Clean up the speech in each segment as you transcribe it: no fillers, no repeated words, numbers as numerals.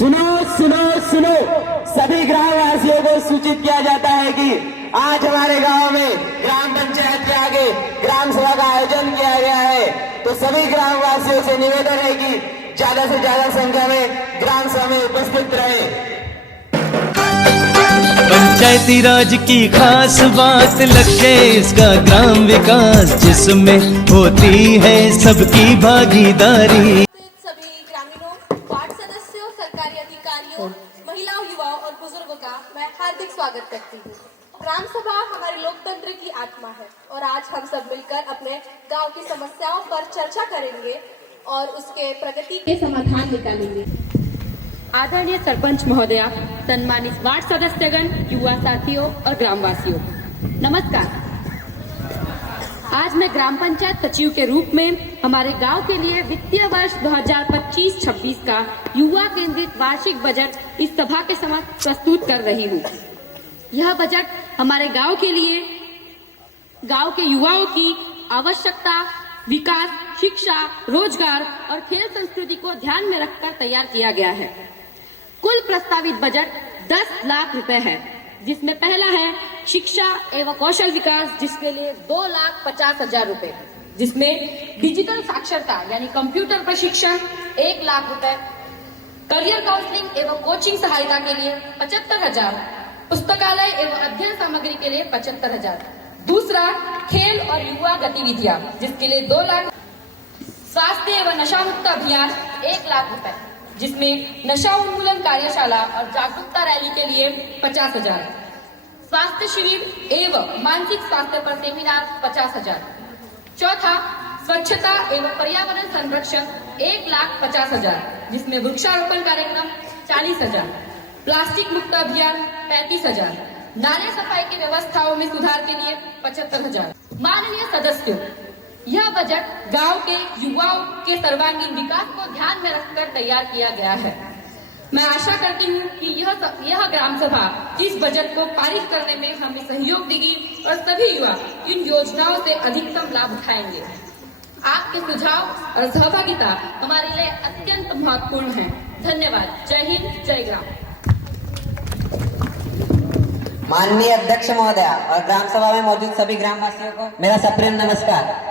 सुनो सुनो सुनो, सभी ग्रामवासियों को सूचित किया जाता है कि आज हमारे गांव में ग्राम पंचायत के आगे ग्राम सभा का आयोजन किया गया है। तो सभी ग्रामवासियों से निवेदन है कि ज्यादा से ज्यादा संख्या में ग्राम सभा में उपस्थित रहे। पंचायती राज की खास बात लक्ष्य इसका ग्राम विकास, जिसमें होती है सबकी भागीदारी। सभी ग्रामीणों, वार्ड सदस्यों, सरकारी अधिकारियों, महिलाओं, युवाओं और बुजुर्गों का मैं हार्दिक स्वागत करती हूँ। ग्राम सभा हमारे लोकतंत्र की आत्मा है और आज हम सब मिलकर अपने गांव की समस्याओं पर चर्चा करेंगे और उसके प्रगति के समाधान निकालेंगे। आदरणीय सरपंच महोदया, सम्मानित वार्ड सदस्यगण, युवा साथियों और ग्रामवासियों, नमस्कार। आज मैं ग्राम पंचायत सचिव के रूप में हमारे गांव के लिए वित्तीय वर्ष 2025-26 का युवा केंद्रित वार्षिक बजट इस सभा के समक्ष प्रस्तुत कर रही हूं। यह बजट हमारे गांव के लिए गांव के युवाओं की आवश्यकता, विकास, शिक्षा, रोजगार और खेल संस्कृति को ध्यान में रखकर तैयार किया गया है। कुल प्रस्तावित बजट 10 लाख रुपए है, जिसमें पहला है शिक्षा एवं कौशल विकास, जिसके लिए 2,50,000 रुपए, जिसमें डिजिटल साक्षरता यानी कंप्यूटर प्रशिक्षण 1 लाख रुपए, करियर काउंसलिंग एवं कोचिंग सहायता के लिए 75,000, पुस्तकालय एवं अध्ययन सामग्री के लिए 75,000। दूसरा, खेल और युवा गतिविधियां, जिसके लिए 2 लाख। स्वास्थ्य एवं नशा मुक्त अभियान 1 लाख रुपए, जिसमें नशा उन्मूलन कार्यशाला और जागरूकता रैली के लिए 50,000। स्वास्थ्य शिविर एवं मानसिक स्वास्थ्य पर सेमिनार 50,000। चौथा, स्वच्छता एवं पर्यावरण संरक्षण 1,50,000, जिसमें वृक्षारोपण कार्यक्रम 40,000, प्लास्टिक मुक्त अभियान 35,000, नाले सफाई की व्यवस्थाओं में सुधार के लिए 75,000। माननीय सदस्यों, यह बजट गांव के युवाओं के सर्वांगीण विकास को ध्यान में रखकर तैयार किया गया है। मैं आशा करती हूँ कि यह ग्राम सभा इस बजट को पारित करने में हमें सहयोग देगी और सभी युवा इन योजनाओं से अधिकतम लाभ उठाएंगे। आपके सुझाव और सहभागिता हमारे लिए अत्यंत महत्वपूर्ण है। धन्यवाद। जय हिंद, जय ग्राम। माननीय अध्यक्ष महोदया और ग्राम सभा में मौजूद सभी ग्रामवासियों को मेरा सप्रेम नमस्कार।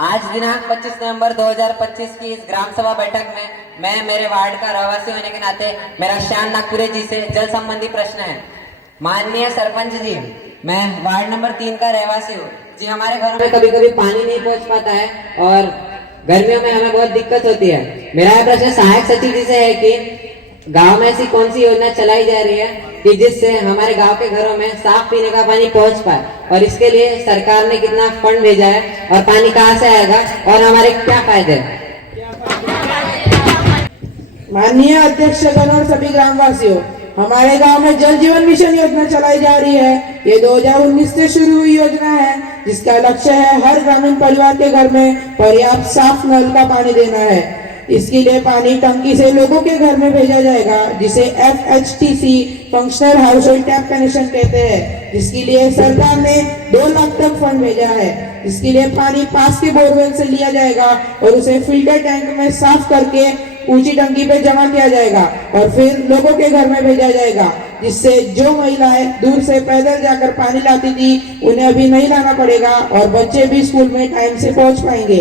आज दिनांक 25 नवंबर 2025 की इस ग्राम सभा बैठक में मैं मेरे वार्ड का रहवासी होने के नाते मेरा श्याम नागपुरे जी से जल संबंधी प्रश्न है। माननीय सरपंच जी, मैं वार्ड नंबर 3 का रहवासी हूँ जी। हमारे घरों में कभी कभी पानी नहीं पहुँच पाता है और गर्मियों में हमें बहुत दिक्कत होती है। मेरा यह प्रश्न सहायक सचिव जी से है कि गांव में ऐसी कौन सी योजना चलाई जा रही है कि जिससे हमारे गांव के घरों में साफ पीने का पानी पहुंच पाए, और इसके लिए सरकार ने कितना फंड भेजा है और पानी कहां से आएगा और हमारे क्या फायदे हैं। माननीय अध्यक्षगण और सभी ग्रामवासियों, हमारे गांव में जल जीवन मिशन योजना चलाई जा रही है। ये 2019 से शुरू हुई योजना है, जिसका लक्ष्य है हर ग्रामीण परिवार के घर में पर्याप्त साफ नल का पानी देना है। इसके लिए पानी टंकी से लोगों के घर में भेजा जाएगा, जिसे FHTC functional house hold tap connection कहते हैं, जिसके लिए सरकार ने 2 लाख तक फंड भेजा है। इसके लिए पानी पास के बोरवेल से लिया जाएगा और उसे फिल्टर टैंक में साफ करके ऊंची टंकी पे जमा किया जाएगा और फिर लोगों के घर में भेजा जाएगा, जिससे जो महिलाएं दूर से पैदल जाकर पानी लाती थी उन्हें अभी नहीं लाना पड़ेगा और बच्चे भी स्कूल में टाइम से पहुंच पाएंगे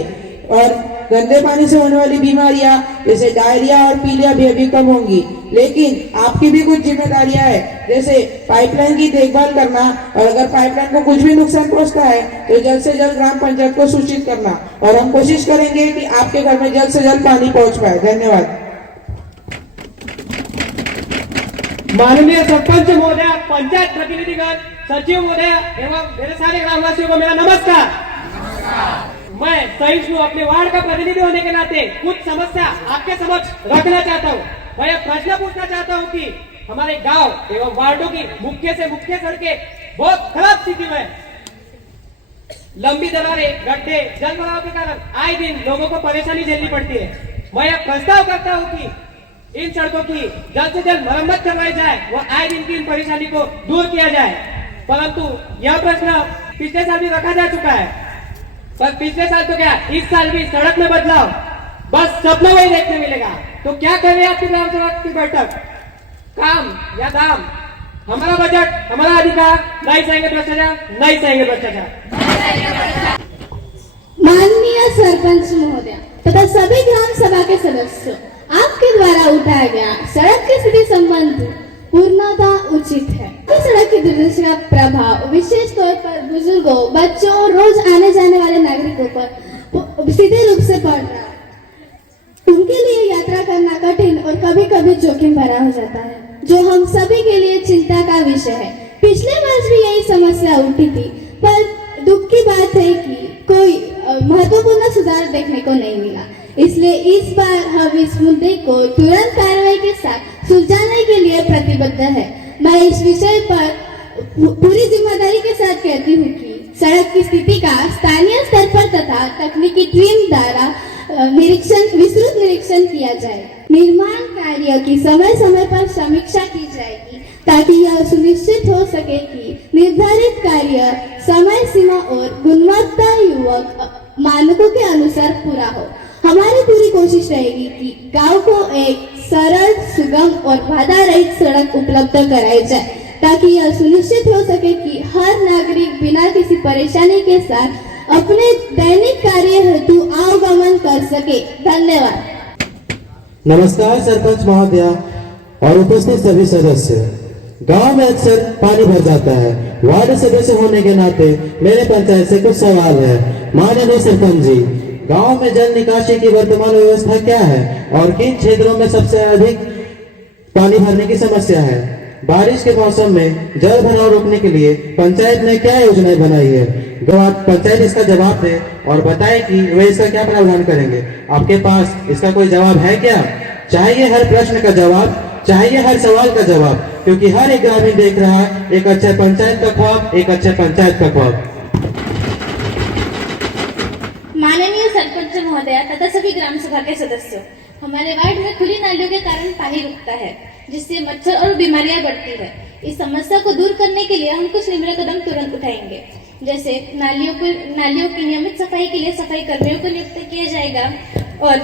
और गंदे पानी से होने वाली बीमारियां जैसे डायरिया और पीलिया भी अभी कम होंगी। लेकिन आपकी भी कुछ जिम्मेदारियां है, जैसे पाइपलाइन की देखभाल करना, और अगर पाइपलाइन को कुछ भी नुकसान पहुंचता है तो जल्द से जल्द ग्राम पंचायत को सूचित करना, और हम कोशिश करेंगे कि आपके घर में जल्द से जल्द पानी पहुंच पाए। धन्यवाद। माननीय सरपंच महोदय, पंचायत प्रतिनिधिगण, सचिव महोदय एवं मेरे सारे ग्रामवासियों को मेरा नमस्कार। मैं सहिष्णु अपने वार्ड का प्रतिनिधि होने के नाते कुछ समस्या आपके समक्ष रखना चाहता हूँ। मैं प्रश्न पूछना चाहता हूँ कि हमारे गांव एवं वार्डों की मुख्य से मुख्य सड़कें बहुत खराब स्थिति में, लंबी दरारें, गड्ढे, जल भराव के कारण आए दिन लोगों को परेशानी झेलनी पड़ती है। मैं यह प्रस्ताव करता हूँ कि इन सड़कों की जल्द से जल्द मरम्मत करवाई जाए व आए दिन की इन परेशानी को दूर किया जाए। परंतु यह प्रश्न पिछले साल भी रखा जा चुका है, पर पिछले साल तो क्या, इस साल भी सड़क में बदलाव बस सपनों में ही देखने मिलेगा। तो क्या कर रहे हैं आपकी ग्राम सभा की बैठक? काम या दाम? हमारा बजट, हमारा अधिकार, नहीं चाहेंगे भ्रष्टाचार, नहीं चाहेंगे भ्रष्टाचार। माननीय सरपंच महोदय तथा सभी ग्राम सभा के सदस्यों, आपके द्वारा उठाया गया सड़क की स्थिति संबंध पूर्णतः उचित है। इस सड़क की दुर्दशा का प्रभाव विशेष तौर पर बुजुर्गों, बच्चों और रोज आने जाने वाले नागरिकों पर सीधे रूप से पड़ रहा है। उनके लिए यात्रा करना कठिन और कभी कभी जोखिम भरा हो जाता है, जो हम सभी के लिए चिंता का विषय है। पिछले वर्ष भी यही समस्या उठी थी, पर दुख की बात है कि कोई महत्वपूर्ण सुधार देखने को नहीं मिला। इसलिए इस बार हम इस मुद्दे को तुरंत कार्रवाई के साथ सुलझाने के लिए प्रतिबद्ध है। मैं इस विषय पर पूरी जिम्मेदारी के साथ कहती हूँ कि सड़क की स्थिति का स्थानीय स्तर पर तथा तकनीकी टीम द्वारा विस्तृत निरीक्षण किया जाए। निर्माण कार्य की समय समय पर समीक्षा की जाएगी ताकि यह सुनिश्चित हो सके कि निर्धारित कार्य समय सीमा और गुणवत्ता युक्त मानकों के अनुसार पूरा हो। हमारी पूरी कोशिश रहेगी कि गांव को एक सरल, सुगम और बाधा रहित सड़क उपलब्ध कराई जाए ताकि यह सुनिश्चित हो सके कि हर नागरिक बिना किसी परेशानी के साथ अपने दैनिक कार्य हेतु आवागमन कर सके। धन्यवाद। नमस्कार सरपंच महोदय और उपस्थित सभी सदस्य। गांव में अक्सर पानी भर जाता है। वार्ड सदस्य होने के नाते मेरे पंचायत से कुछ सवाल है। माननीय सरपंच जी, गांव में जल निकासी की वर्तमान व्यवस्था क्या है और किन क्षेत्रों में सबसे अधिक पानी भरने की समस्या है? बारिश के मौसम में जल भराव रोकने के लिए पंचायत ने क्या योजनाएं बनाई है? पंचायत इसका जवाब दे और बताए कि वे इसका क्या प्रावधान करेंगे। आपके पास इसका कोई जवाब है क्या? चाहिए हर प्रश्न का जवाब, चाहिए हर सवाल का जवाब, क्योंकि हर एक ग्रामीण देख रहा है एक अच्छे पंचायत का ख्वाब, एक अच्छे पंचायत का ख्वाब। माननीय सरपंच महोदय तथा सभी ग्राम सभा के सदस्यों, हमारे वार्ड में खुली नालियों के कारण पानी रुकता है, जिससे मच्छर और बीमारियां बढ़ती है। इस समस्या को दूर करने के लिए हम कुछ निम्न कदम तुरंत उठाएंगे। जैसे नालियों की नियमित सफाई के लिए सफाई कर्मियों को नियुक्त किया जाएगा और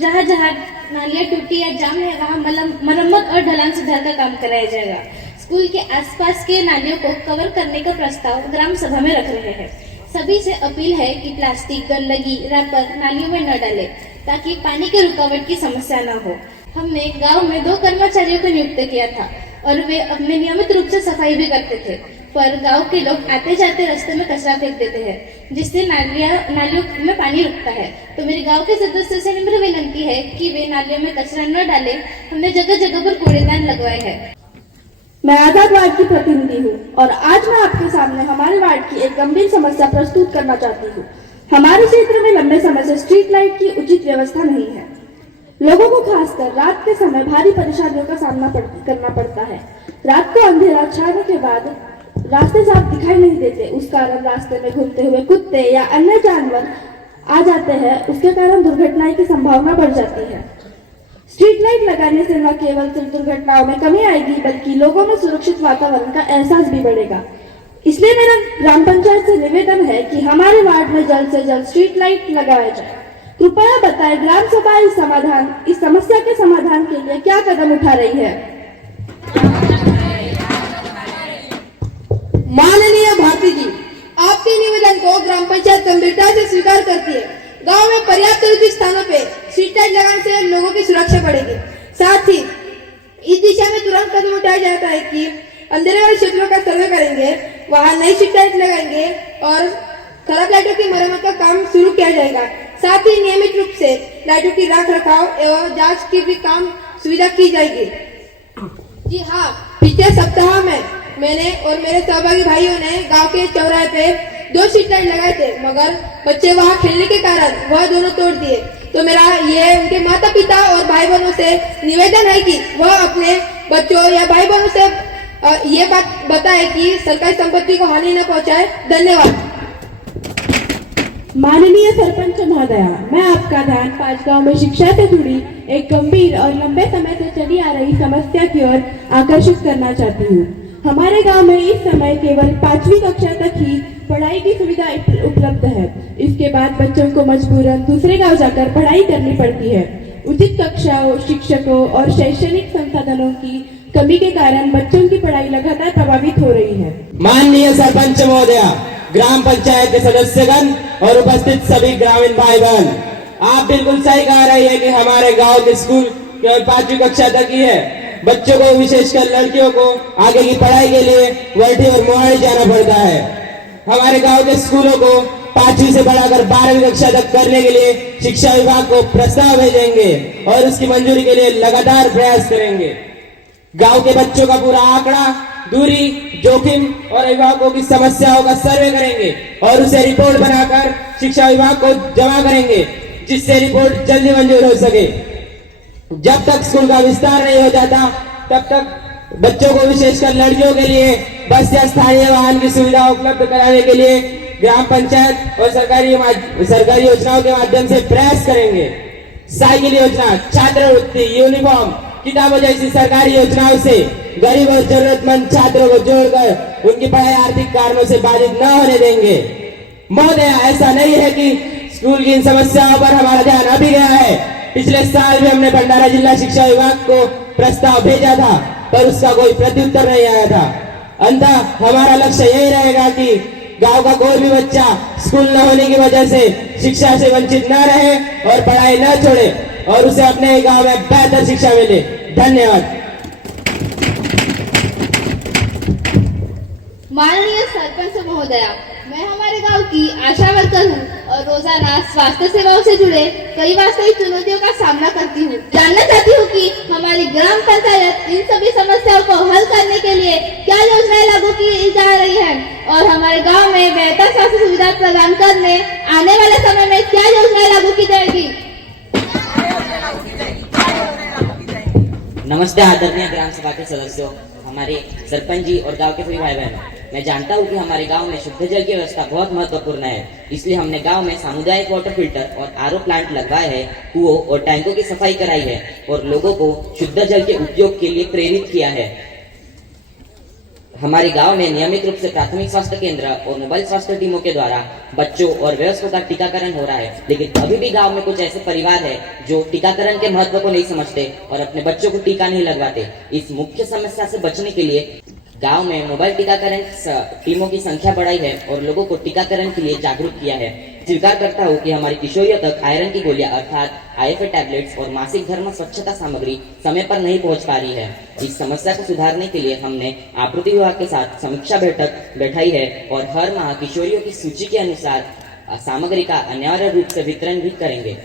जहाँ जहाँ नालियां टूटी या जाम है वहाँ मरम्मत और ढलान सुधार का काम कराया जाएगा। स्कूल के आसपास के नालियों को कवर करने का प्रस्ताव ग्राम सभा में रख रहे हैं। सभी से अपील है कि प्लास्टिक, गंदगी, रैपर नालियों में न डालें ताकि पानी के रुकावट की समस्या न हो। हमने गांव में 2 कर्मचारियों को नियुक्त किया था और वे अपने नियमित रूप से सफाई भी करते थे, पर गांव के लोग आते जाते रास्ते में कचरा फेंक देते हैं, जिससे नालियों में पानी रुकता है। तो मेरे गांव के सदस्यों से निम्र विनती है कि वे नालियों में कचरा न डालें। हमने जगह जगह पर कूड़ेदान लगवाए हैं। मैं आजाद वार्ड की प्रतिनिधि हूँ और आज मैं आपके सामने हमारे वार्ड की एक गंभीर समस्या प्रस्तुत करना चाहती हूँ। हमारे क्षेत्र में लंबे समय से स्ट्रीट लाइट की उचित व्यवस्था नहीं है। लोगों को खासकर रात के समय भारी परेशानियों का सामना करना पड़ता है। रात को अंधेरा छाने के बाद रास्ते साफ दिखाई नहीं देते, उस कारण रास्ते में घूमते हुए कुत्ते या अन्य जानवर आ जाते हैं। उसके कारण दुर्घटनाएं की संभावना बढ़ जाती है। स्ट्रीट लाइट लगाने से न केवल सिर्फ दुर्घटनाओं में कमी आएगी, बल्कि लोगों में सुरक्षित वातावरण का एहसास भी बढ़ेगा। इसलिए मेरा ग्राम पंचायत से निवेदन है कि हमारे वार्ड में जल्द से जल्द स्ट्रीट लाइट लगाया जाए। कृपया बताएं ग्राम सभा इस समस्या के समाधान के लिए क्या कदम उठा रही है? माननीय भारती जी, आपके निवेदन को ग्राम पंचायत गंभीरता से स्वीकार करती है। गांव में पर्याप्त उचित स्थानों पे स्ट्रीट लाइट लगाने से लोगों की सुरक्षा बढ़ेगी। साथ ही इस दिशा में तुरंत कदम उठाया जाता है कि अंधेरे वाले क्षेत्रों का सर्वे करेंगे, वहां नई स्ट्रीट लाइट लगाएंगे और खराब लाइटों की मरम्मत का काम शुरू किया जाएगा। साथ ही नियमित रूप से लाइटों की रख रखाव एवं जांच की भी काम सुविधा की जाएगी। जी हाँ, पिछले सप्ताह में मैंने और मेरे सहभागी भाइयों ने गांव के चौराहे पे 2 स्ट्रीट लाइट लगाए थे, मगर बच्चे वहां खेलने के कारण वह दोनों तोड़ दिए। तो मेरा ये उनके माता पिता और भाई बहनों से निवेदन है कि वह अपने बच्चों या भाई बहनों से ये बात बताए कि सरकारी संपत्ति को हानि न पहुंचाए। धन्यवाद। माननीय सरपंच महोदया, मैं आपका ध्यान 5 गांव में शिक्षा से जुड़ी एक गंभीर और लंबे समय से चली आ रही समस्या की ओर आकर्षित करना चाहती हूँ। हमारे गांव में इस समय केवल 5वीं कक्षा तक ही पढ़ाई की सुविधा उपलब्ध है। इसके बाद बच्चों को मजबूरन दूसरे गांव जाकर पढ़ाई करनी पड़ती है। उचित कक्षाओं, शिक्षकों और शैक्षणिक संसाधनों की कमी के कारण बच्चों की पढ़ाई लगातार प्रभावित हो रही है। माननीय सरपंच महोदया, ग्राम पंचायत के सदस्यगण और उपस्थित सभी ग्रामीण भाई बहन, आप बिल्कुल सही कह रही है कि हमारे गांव के स्कूल केवल 5वीं कक्षा तक ही है। बच्चों को, विशेषकर लड़कियों को आगे की पढ़ाई के लिए वर्ठी और मोहाली जाना पड़ता है। हमारे गांव के स्कूलों को 5वीं से बढ़ाकर 12वीं कक्षा तक करने के लिए शिक्षा विभाग को प्रस्ताव भेजेंगे और उसकी मंजूरी के लिए लगातार प्रयास करेंगे। गांव के बच्चों का पूरा आंकड़ा, दूरी, जोखिम और अभिभावकों की समस्याओं का सर्वे करेंगे और उसे रिपोर्ट बनाकर शिक्षा विभाग को जमा करेंगे, जिससे रिपोर्ट जल्दी मंजूर हो सके। जब तक स्कूल का विस्तार नहीं हो जाता, तब तक बच्चों को, विशेषकर लड़कियों के लिए बस या स्थानीय वाहन की सुविधा उपलब्ध कराने के लिए ग्राम पंचायत और सरकारी योजनाओं के माध्यम से प्रयास करेंगे। साइकिल योजना, छात्रवृत्ति, यूनिफॉर्म, किताबों जैसी सरकारी योजनाओं से गरीब और जरूरतमंद छात्रों को जोड़कर उनकी पढ़ाई आर्थिक कारणों से बाधित न होने देंगे। महोदय, ऐसा नहीं है कि स्कूल की इन समस्याओं पर हमारा ध्यान अभी गया है। पिछले साल भी हमने भंडारा जिला शिक्षा विभाग को प्रस्ताव भेजा था, पर उसका कोई प्रत्युत्तर नहीं आया था। अंततः हमारा लक्ष्य यही रहेगा कि गांव का कोई भी बच्चा स्कूल न होने की वजह से शिक्षा से वंचित न रहे और पढ़ाई न छोड़े और उसे अपने गांव में बेहतर शिक्षा मिले। धन्यवाद। माननीय सरपंच महोदया, मैं हमारे गांव की आशा वर्कर हूँ और रोजाना स्वास्थ्य सेवाओं से जुड़े कई वास्तविक चुनौतियों का सामना करती हूँ। जानना चाहती हूँ कि हमारी ग्राम पंचायत इन सभी समस्याओं को हल करने के लिए क्या योजनाएं लागू की जा रही हैं और हमारे गांव में बेहतर स्वास्थ्य सुविधा प्रदान करने आने वाले समय में क्या योजनाएं लागू की जाएगी। नमस्ते आदरणीय ग्राम सभा के सदस्यों, हमारे सरपंच जी और गांव के सभी भाई बहनों, मैं जानता हूं कि हमारे गांव में शुद्ध जल की व्यवस्था बहुत महत्वपूर्ण है। इसलिए हमने गांव में सामुदायिक वाटर फिल्टर और आरओ प्लांट लगवाए हैं, कुओं और टैंकों की सफाई कराई है और लोगों को शुद्ध जल के उपयोग के लिए प्रेरित किया है। हमारे गांव में नियमित रूप से प्राथमिक स्वास्थ्य केंद्र और मोबाइल स्वास्थ्य टीमों के द्वारा बच्चों और वयस्कों का टीकाकरण हो रहा है, लेकिन अभी भी गांव में कुछ ऐसे परिवार हैं जो टीकाकरण के महत्व को नहीं समझते और अपने बच्चों को टीका नहीं लगवाते। इस मुख्य समस्या से बचने के लिए गांव में मोबाइल टीकाकरण टीमों की संख्या बढ़ाई है और लोगों को टीकाकरण के लिए जागरूक किया है। स्वीकार करता हूँ कि हमारी किशोरियों तक आयरन की गोलियां अर्थात IFA टैबलेट्स और मासिक धर्म स्वच्छता सामग्री समय पर नहीं पहुंच पा रही है। इस समस्या को सुधारने के लिए हमने आपूर्ति विभाग के साथ समीक्षा बैठक बैठाई है और हर माह किशोरियों की सूची के अनुसार सामग्री का अनिवार्य रूप से वितरण भी करेंगे।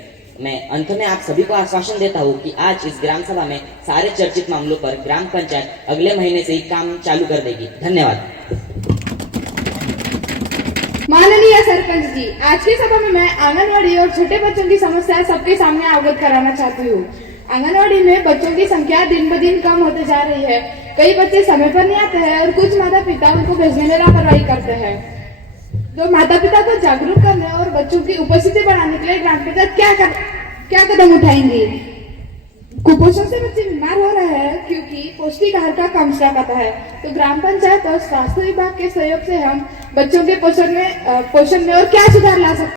मैं अंत में आप सभी को आश्वासन देता हूँ कि आज इस ग्राम सभा में सारे चर्चित मामलों पर ग्राम पंचायत अगले महीने से ही काम चालू कर देगी। धन्यवाद। माननीय सरपंच जी, आज की सभा में मैं आंगनवाड़ी और छोटे बच्चों की समस्या सबके सामने अवगत कराना चाहती हूँ। आंगनवाड़ी में बच्चों की संख्या दिन ब दिन कम होते जा रही है। कई बच्चे समय पर नहीं आते हैं और कुछ माता पिता उनको भेजने में लापरवाही करते हैं। जो माता पिता को जागरूक करने और बच्चों की उपस्थिति बढ़ाने के लिए ग्राम पंचायत क्या कदम उठाएंगी। कुपोषण से बच्चे बीमार हो रहे हैं क्योंकि पौष्टिक आहार का कम स्तर आता है, तो ग्राम पंचायत और स्वास्थ्य विभाग के सहयोग से हम बच्चों के पोषण में और क्या सुधार ला सकते हैं।